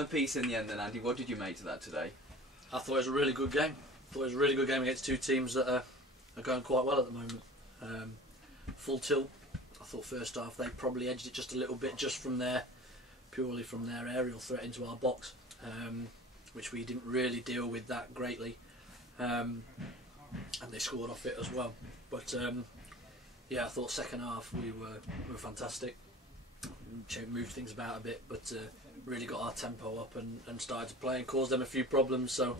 a piece in the end then, Andy. What did you make to that today? I thought it was a really good game. I thought it was a really good game against two teams that are going quite well at the moment. Full tilt. I thought first half they probably edged it just a little bit, just from purely from their aerial threat into our box, which we didn't really deal with that greatly, and they scored off it as well. But yeah, I thought second half we were fantastic. Moved things about a bit, but really got our tempo up and started to play and caused them a few problems. So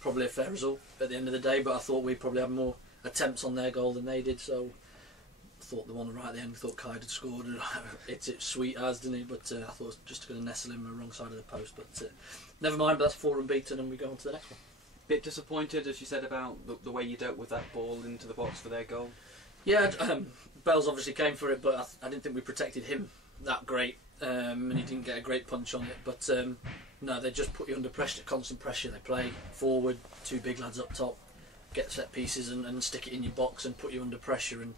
probably a fair result at the end of the day, but I thought we probably had more attempts on their goal than they did. So I thought the one right at the end, I thought Kyd had scored. It's sweet as, didn't he? But I thought it was just going to nestle him on the wrong side of the post. But never mind. But that's 4 unbeaten, and we go on to the next one. Bit disappointed, as you said, about the way you dealt with that ball into the box for their goal. Yeah, Bells obviously came for it, but I didn't think we protected him that great, and he didn't get a great punch on it. But no, they just put you under pressure, constant pressure. They play forward, 2 big lads up top, get set pieces and stick it in your box and put you under pressure. And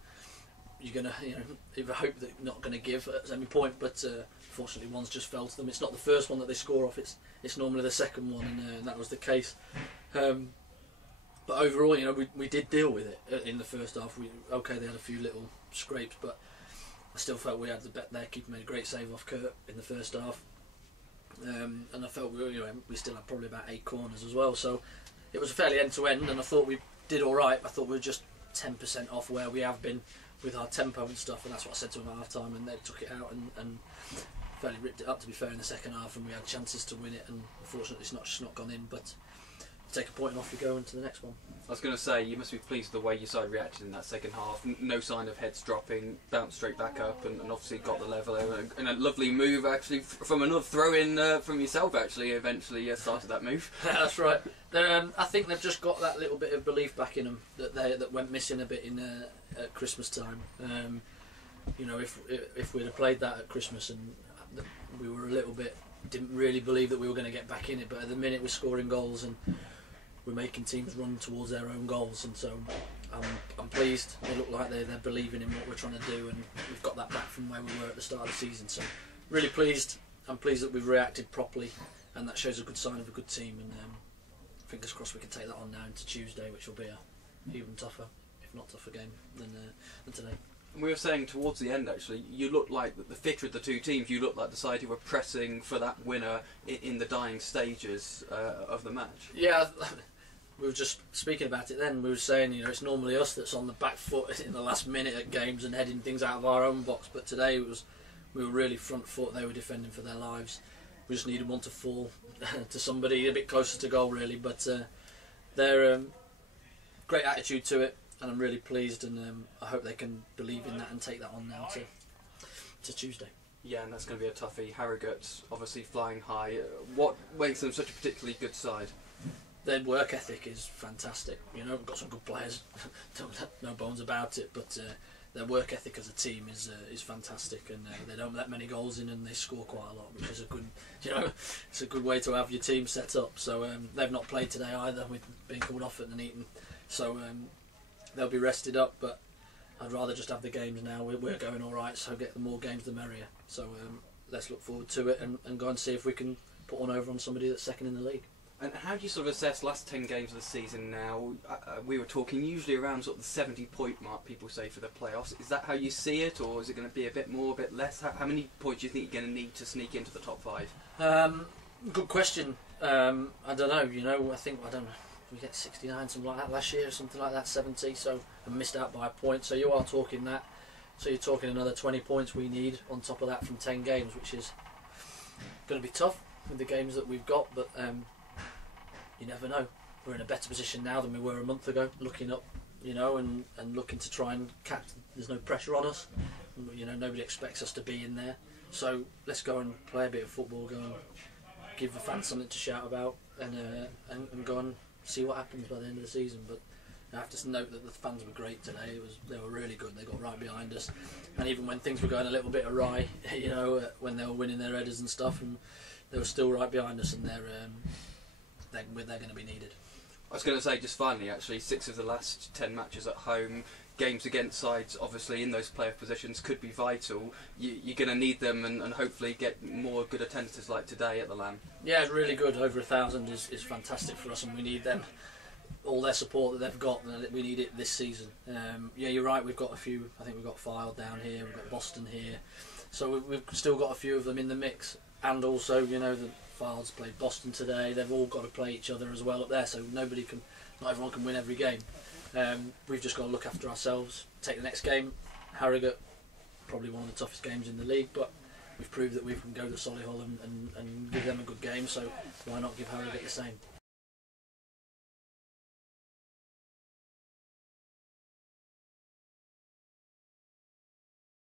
you're gonna, either hope that you're not gonna give at any point. But fortunately, one's just fell to them. It's not the first one that they score off. It's normally the second one, and that was the case. But overall, we did deal with it in the first half. They had a few little scrapes, but I still felt we had the bet there. Keeper made a great save off Kurt in the first half, and I felt we still had probably about 8 corners as well. So it was fairly end to end, and I thought we did all right. I thought we were just 10% off where we have been with our tempo and stuff, and that's what I said to them at half time. And they took it out and fairly ripped it up, to be fair, in the second half, and we had chances to win it, and unfortunately it's not gone in. But take a point off, you go into the next one. I was going to say, you must be pleased with the way your side reacted in that second half. No sign of heads dropping, bounced straight back up, and obviously got the level. And a lovely move, actually, from another throw-in from yourself, actually, eventually started that move. That's right. I think they've just got that little bit of belief back in them that went missing a bit at Christmas time. If we'd have played that at Christmas and we were a little bit, didn't really believe that we were going to get back in it, but at the minute we're scoring goals and we're making teams run towards their own goals, and so I'm pleased. They look like they're believing in what we're trying to do, and we've got that back from where we were at the start of the season. So really pleased. I'm pleased that we've reacted properly, and that shows a good sign of a good team. And fingers crossed we can take that on now into Tuesday, which will be a even tougher, if not tougher game than today. We were saying towards the end, actually, you looked like the fitter of the two teams. You looked like the side who were pressing for that winner in the dying stages of the match. Yeah, we were just speaking about it then. We were saying, it's normally us that's on the back foot in the last minute at games and heading things out of our own box. But today we were really front foot. They were defending for their lives. We just needed one to fall to somebody a bit closer to goal, really. But they're great attitude to it. And I'm really pleased, and I hope they can believe in that and take that on now to Tuesday. Yeah, and that's going to be a toughie. Harrogate's obviously flying high. What makes them such a particularly good side? Their work ethic is fantastic. We've got some good players, no bones about it. But their work ethic as a team is fantastic, and they don't let many goals in, and they score quite a lot, which is a good, it's a good way to have your team set up. So they've not played today either, with being called off at Nuneaton. So they'll be rested up, but I'd rather just have the games now. We're going all right, so get the more games the merrier. So let's look forward to it and go and see if we can put one over on somebody that's second in the league. And how do you sort of assess last 10 games of the season now? We were talking usually around sort of the 70-point mark, people say, for the playoffs. Is that how you see it, or is it going to be a bit more, a bit less? How many points do you think you're going to need to sneak into the top 5? Good question. I don't know. I don't know. We get 69, something like that last year, something like that, 70, so I missed out by a point. So you are talking that. So you're talking another 20 points we need on top of that from 10 games, which is going to be tough with the games that we've got. But you never know. We're in a better position now than we were a month ago, looking up, and looking to try and catch. There's no pressure on us. Nobody expects us to be in there. So let's go and play a bit of football, go and give the fans something to shout about, and go and see what happens by the end of the season. But I have to note that the fans were great today. They were really good. They got right behind us, and even when things were going a little bit awry, when they were winning their headers and stuff, and they were still right behind us, and they're going to be needed. I was going to say, just finally, actually, 6 of the last 10 matches at home. games against sides, obviously in those playoff positions, could be vital. You're going to need them, and hopefully get more good attendances like today at the Lamb. Yeah, it's really good. Over 1,000 is fantastic for us, and we need them. All their support that they've got, we need it this season. Yeah, you're right. We've got a few. I think we've got Fylde down here. We've got Boston here. So we've still got a few of them in the mix. And also, you know, the Fylde's played Boston today. They've all got to play each other as well up there. So not everyone can win every game. We've just got to look after ourselves. Take the next game. Harrogate, probably one of the toughest games in the league, but we've proved that we can go to Solihull and give them a good game. So why not give Harrogate the same?